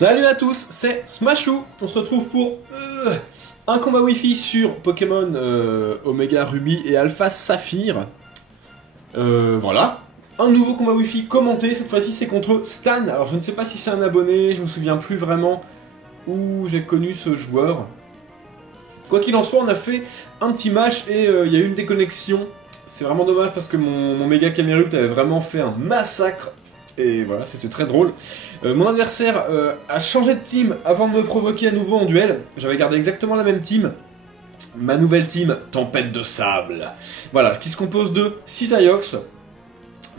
Salut à tous, c'est Smashou. On se retrouve pour un combat Wi-Fi sur Pokémon Omega Ruby et Alpha Saphir. Voilà. Un nouveau combat Wi-Fi commenté, cette fois-ci c'est contre Stan. Alors je ne sais pas si c'est un abonné, je me souviens plus vraiment où j'ai connu ce joueur. Quoi qu'il en soit, on a fait un petit match et il y a eu une déconnexion. C'est vraiment dommage parce que mon Mega Camerupt avait vraiment fait un massacre. Et voilà, c'était très drôle. Mon adversaire a changé de team avant de me provoquer à nouveau en duel. J'avais gardé exactement la même team. Ma nouvelle team, Tempête de Sable. Voilà, qui se compose de Cisaiox,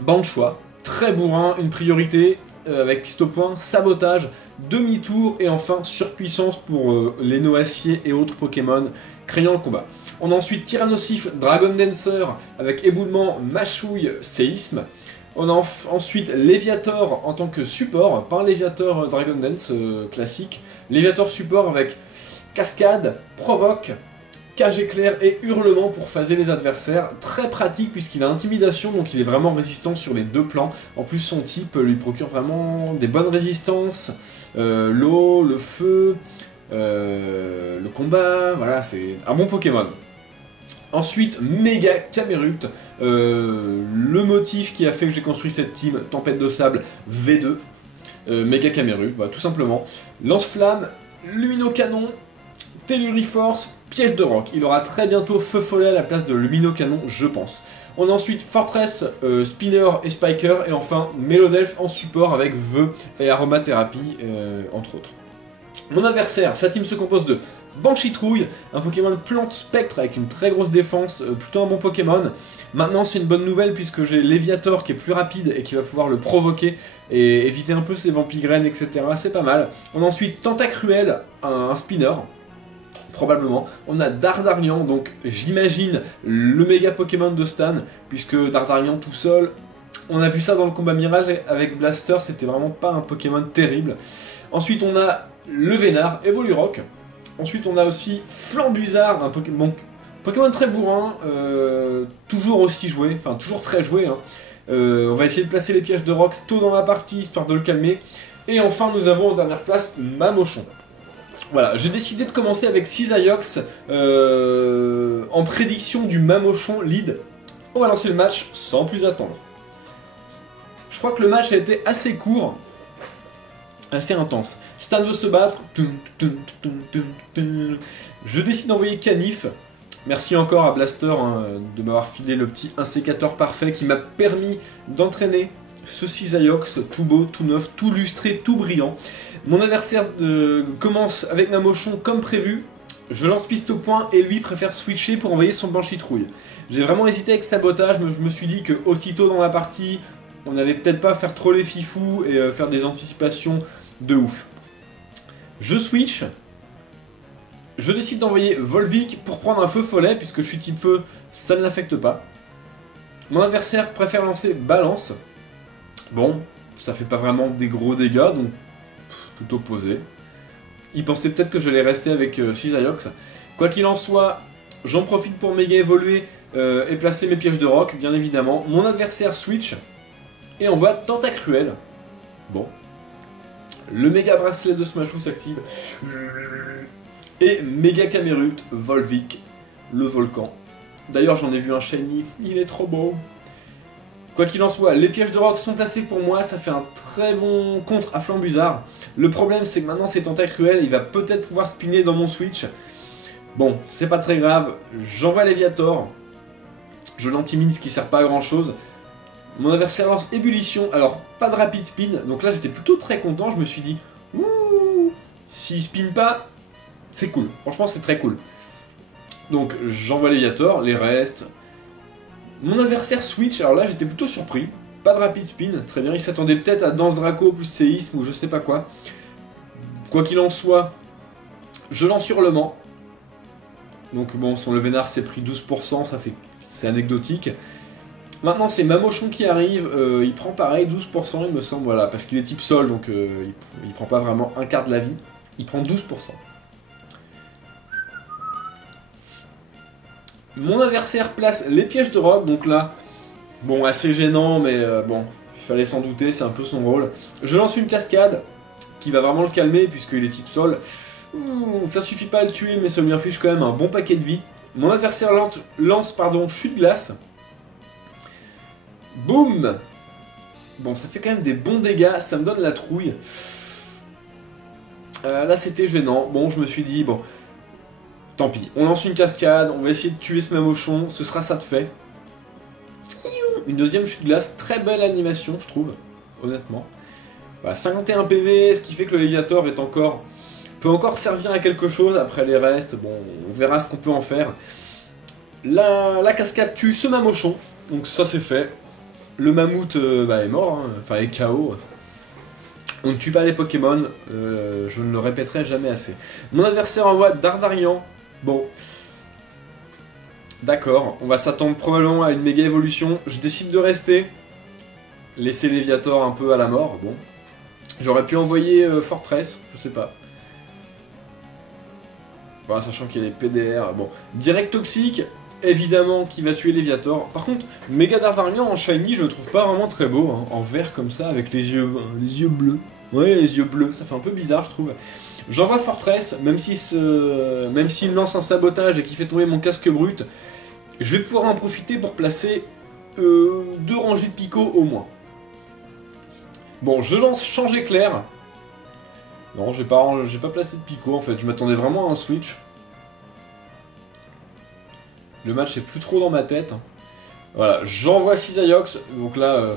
Banchois, très bourrin, une priorité avec piste au point, sabotage, demi-tour et enfin surpuissance pour les Noaciers et autres Pokémon craignant le combat. On a ensuite Tyrannosif, Dragon Dancer avec éboulement, mâchouille, séisme. On a ensuite Léviator en tant que support, pas un Léviator Dragon Dance classique. Léviator support avec cascade, provoque, cage éclair et hurlement pour phaser les adversaires. Très pratique puisqu'il a intimidation, donc il est vraiment résistant sur les deux plans. En plus son type lui procure vraiment des bonnes résistances. L'eau, le feu, le combat, voilà, c'est un bon Pokémon. Ensuite, Mega Camerupt, le motif qui a fait que j'ai construit cette team, Tempête de Sable V2, Mega Camerupt, voilà, tout simplement. Lance-flamme, Lumino-Canon, Telluriforce, Piège de Roc. Il aura très bientôt Feu Follet à la place de Lumino-Canon, je pense. On a ensuite Fortress, Spinner et Spiker, et enfin Mélodelph en support avec Vœux et Aromathérapie, entre autres. Mon adversaire, sa team se compose de Banchitrouille, un Pokémon plante spectre avec une très grosse défense, plutôt un bon Pokémon. Maintenant c'est une bonne nouvelle puisque j'ai Léviator qui est plus rapide et qui va pouvoir le provoquer et éviter un peu ses vampigraines, etc. C'est pas mal. On a ensuite Tentacruel, un spinner, probablement. On a Dardarian, donc j'imagine le méga Pokémon de Stan, puisque Dardarian tout seul, on a vu ça dans le combat Mirage avec Blaster, c'était vraiment pas un Pokémon terrible. Ensuite on a le Vénard, Evolurock. Ensuite on a aussi Flambuzard, un Pokémon très bourrin, toujours aussi joué, enfin toujours très joué. Hein. On va essayer de placer les pièges de rock tôt dans la partie, histoire de le calmer. Et enfin nous avons en dernière place Mamochon. Voilà, j'ai décidé de commencer avec Cisaiox en prédiction du Mamochon lead. On va lancer le match sans plus attendre. Je crois que le match a été assez court, assez intense. Stan veut se battre. Je décide d'envoyer Canif. Merci encore à Blaster hein, de m'avoir filé le petit insécateur parfait qui m'a permis d'entraîner ce Cisaiox tout beau, tout neuf, tout lustré, tout brillant. Mon adversaire commence avec Mamochon comme prévu. Je lance piste au point et lui préfère switcher pour envoyer son Banchitrouille. J'ai vraiment hésité avec sabotage, mais je me suis dit que aussitôt dans la partie, on n'allait peut-être pas faire trop les fifous et faire des anticipations de ouf. Je switch. Je décide d'envoyer Volvic pour prendre un feu follet, puisque je suis type feu, ça ne l'affecte pas. Mon adversaire préfère lancer balance. Bon, ça fait pas vraiment des gros dégâts, donc plutôt posé. Il pensait peut-être que j'allais rester avec Cisaiox. Quoi qu'il en soit, j'en profite pour méga évoluer et placer mes pièges de roc, bien évidemment. Mon adversaire switch et envoie Tentacruel. Bon. Le méga bracelet de Smashou s'active. Et Mega Camerupt, Volvic, le volcan. D'ailleurs, j'en ai vu un shiny, il est trop beau. Quoi qu'il en soit, les pièges de roc sont placés pour moi, ça fait un très bon contre à Flambuzard. Le problème, c'est que maintenant c'est Tentacruel, il va peut-être pouvoir spinner dans mon switch. Bon, c'est pas très grave, j'envoie Léviator. Je l'intimide, ce qui sert pas à grand chose. Mon adversaire lance ébullition, alors pas de rapid spin, donc là j'étais plutôt très content, je me suis dit, ouh, s'il spin pas, c'est cool, franchement c'est très cool. Donc j'envoie Léviator, les restes. Mon adversaire switch, alors là j'étais plutôt surpris, pas de rapid spin, très bien, il s'attendait peut-être à Danse Draco plus séisme ou je sais pas quoi. Quoi qu'il en soit, je lance hurlement. Donc bon, son Vénard s'est pris 12%, c'est anecdotique. Maintenant c'est Mamochon qui arrive, il prend pareil 12% il me semble, voilà, parce qu'il est type sol, donc il prend pas vraiment un quart de la vie, il prend 12%. Mon adversaire place les pièges de roc, donc là, bon, assez gênant, mais bon, il fallait s'en douter, c'est un peu son rôle. Je lance une cascade, qui va vraiment le calmer puisqu'il est type sol. Ouh, ça suffit pas à le tuer, mais ça lui inflige quand même un bon paquet de vie. Mon adversaire lance chute glace. Boum. Bon, ça fait quand même des bons dégâts, ça me donne la trouille. Là, c'était gênant. Bon, je me suis dit, bon, tant pis. On lance une cascade, on va essayer de tuer ce mamochon, ce sera ça de fait. Une deuxième chute glace, très belle animation, je trouve, honnêtement. Voilà, 51 PV, ce qui fait que le Léviator peut encore servir à quelque chose. Après les restes, bon, on verra ce qu'on peut en faire. La cascade tue ce mamochon, donc ça c'est fait. Le mammouth est mort, hein, enfin est KO. On ne tue pas les Pokémon, je ne le répéterai jamais assez. Mon adversaire envoie Dardarian. Bon. D'accord, on va s'attendre probablement à une méga évolution. Je décide de rester. Laisser Léviator un peu à la mort, bon. J'aurais pu envoyer Fortress, je sais pas. Bon, sachant qu'il y a les PDR, bon. Direct toxique, évidemment, qui va tuer Léviator. Par contre, Méga Dardarian en shiny, je le trouve pas vraiment très beau, hein, en vert comme ça, avec les yeux bleus. Ouais, les yeux bleus, ça fait un peu bizarre, je trouve. J'envoie Fortress, même s'il lance un sabotage et qu'il fait tomber mon casque brut, je vais pouvoir en profiter pour placer 2 rangées de picots au moins. Bon, je lance change éclair. Non, j'ai pas placé de picot en fait, je m'attendais vraiment à un switch. Le match est plus trop dans ma tête. Voilà, j'envoie Cisaiox, donc là,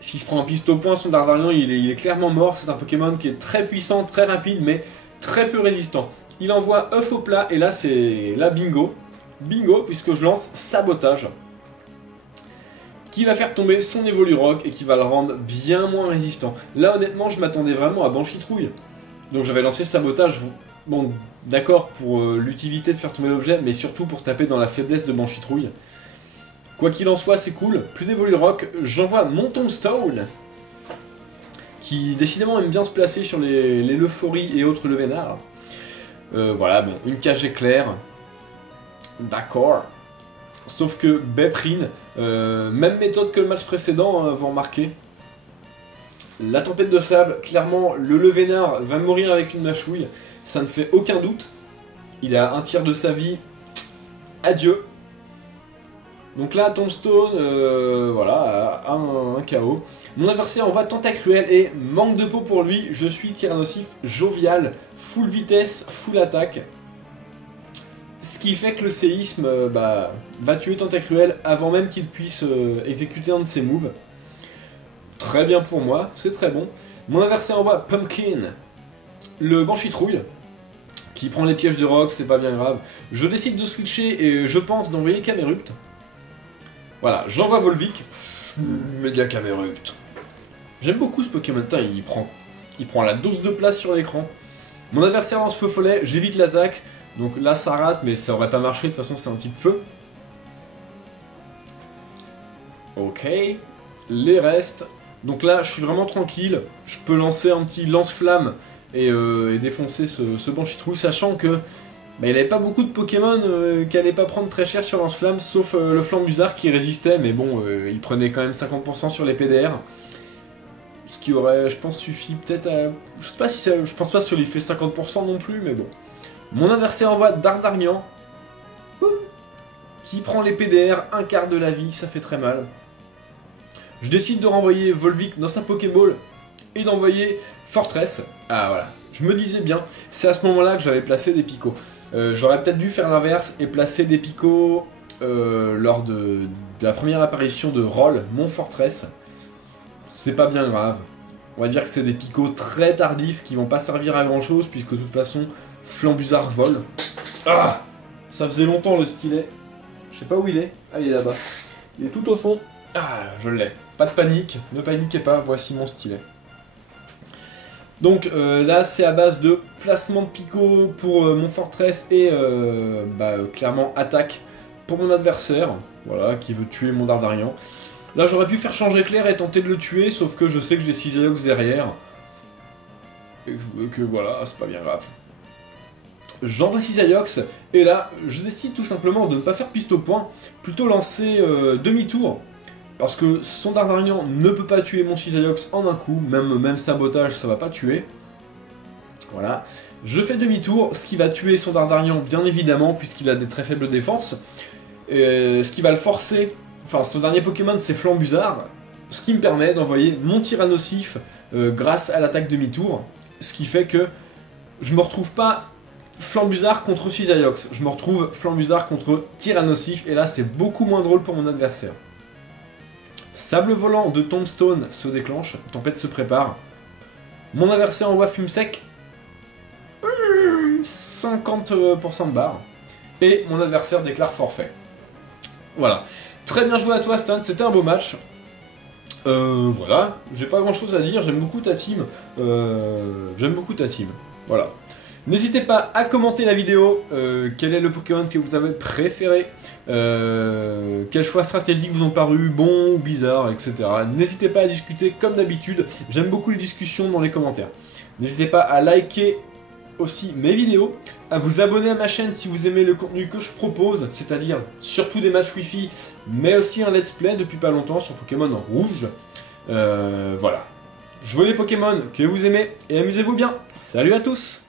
s'il se prend un piste au point, son Dardarian il est clairement mort. C'est un Pokémon qui est très puissant, très rapide, mais très peu résistant. Il envoie œuf au plat, et là c'est bingo. Bingo, puisque je lance sabotage. Qui va faire tomber son Evolurock et qui va le rendre bien moins résistant. Là honnêtement je m'attendais vraiment à Banchitrouille. Donc j'avais lancé sabotage, bon d'accord pour l'utilité de faire tomber l'objet, mais surtout pour taper dans la faiblesse de Banchitrouille. Quoi qu'il en soit c'est cool, plus d'Evolurock, j'envoie mon Tombstone. Qui décidément aime bien se placer sur les Leuphories et autres Levénards. Voilà, bon, une cage éclair. D'accord. Sauf que Beprin, même méthode que le match précédent, vous remarquez. La tempête de sable, clairement, le Levénard va mourir avec une mâchouille, ça ne fait aucun doute. Il a un tiers de sa vie. Adieu. Donc là, Tombstone, voilà, un KO. Mon adversaire envoie Tentacruel et manque de peau pour lui, je suis Tyrannosif jovial, full vitesse, full attaque. Ce qui fait que le séisme va tuer Tentacruel avant même qu'il puisse exécuter un de ses moves. Très bien pour moi, c'est très bon. Mon adversaire envoie Pumpkin, le Banchitrouille, qui prend les pièges de rock, c'est pas bien grave. Je décide de switcher et je pense d'envoyer Camerupt. Voilà, j'envoie Volvic. Méga Camerupt. J'aime beaucoup ce Pokémon, il prend la dose de place sur l'écran. Mon adversaire lance Feu Follet, j'évite l'attaque. Donc là ça rate, mais ça aurait pas marché, de toute façon c'est un type feu. Ok, les restes. Donc là je suis vraiment tranquille, je peux lancer un petit lance-flamme et défoncer ce Banchitrouille, sachant que il n'avait pas beaucoup de Pokémon qui allaient pas prendre très cher sur lance-flamme, sauf le Flambusard qui résistait, mais bon, il prenait quand même 50% sur les PDR. Ce qui aurait, je pense, suffi peut-être à... Je sais pas si ça... Je pense pas sur l'effet 50% non plus, mais bon. Mon adversaire envoie Dardarian, qui prend les PDR, un quart de la vie, ça fait très mal. Je décide de renvoyer Volvic dans sa Pokéball et d'envoyer Fortress. Ah voilà, je me disais bien, c'est à ce moment-là que j'avais placé des picots. J'aurais peut-être dû faire l'inverse et placer des picots lors de la première apparition de Roll, mon Fortress. C'est pas bien grave. On va dire que c'est des picots très tardifs qui vont pas servir à grand chose puisque de toute façon Flambusard vole. Ah, ça faisait longtemps le stylet. Je sais pas où il est. Ah, il est là-bas. Il est tout au fond. Ah, je l'ai. Pas de panique, ne paniquez pas, voici mon stylet. Donc là c'est à base de placement de picots pour mon Fortress et clairement attaque pour mon adversaire, voilà, qui veut tuer mon Dardarian. Là j'aurais pu faire changer éclair et tenter de le tuer, sauf que je sais que j'ai Cisaiox derrière. Et que voilà, c'est pas bien grave. J'envoie Cisaiox, et là je décide tout simplement de ne pas faire piste au point, plutôt lancer demi-tour parce que son Dardarian ne peut pas tuer mon Cisaillux en un coup, même sabotage ça va pas tuer. Voilà. Je fais demi-tour, ce qui va tuer son Dardarian bien évidemment, puisqu'il a des très faibles défenses. Ce qui va le forcer, enfin son dernier Pokémon c'est Flambuzard, ce qui me permet d'envoyer mon Tyrannosif grâce à l'attaque demi-tour, ce qui fait que je me retrouve pas Flambuzard contre Cisaillux, je me retrouve Flambuzard contre Tyrannosif, et là c'est beaucoup moins drôle pour mon adversaire. Sable volant de Tombstone se déclenche, Tempête se prépare. Mon adversaire envoie Fume Sec, 50% de barre, et mon adversaire déclare forfait. Voilà. Très bien joué à toi Stan, c'était un beau match. Voilà, j'ai pas grand chose à dire, j'aime beaucoup ta team. Voilà. N'hésitez pas à commenter la vidéo, quel est le Pokémon que vous avez préféré, quels choix stratégiques vous ont paru bons ou bizarres, etc. N'hésitez pas à discuter comme d'habitude, j'aime beaucoup les discussions dans les commentaires. N'hésitez pas à liker aussi mes vidéos, à vous abonner à ma chaîne si vous aimez le contenu que je propose, c'est-à-dire surtout des matchs Wi-Fi, mais aussi un let's play depuis pas longtemps sur Pokémon Rouge. Voilà. Jouez les Pokémon que vous aimez et amusez-vous bien. Salut à tous!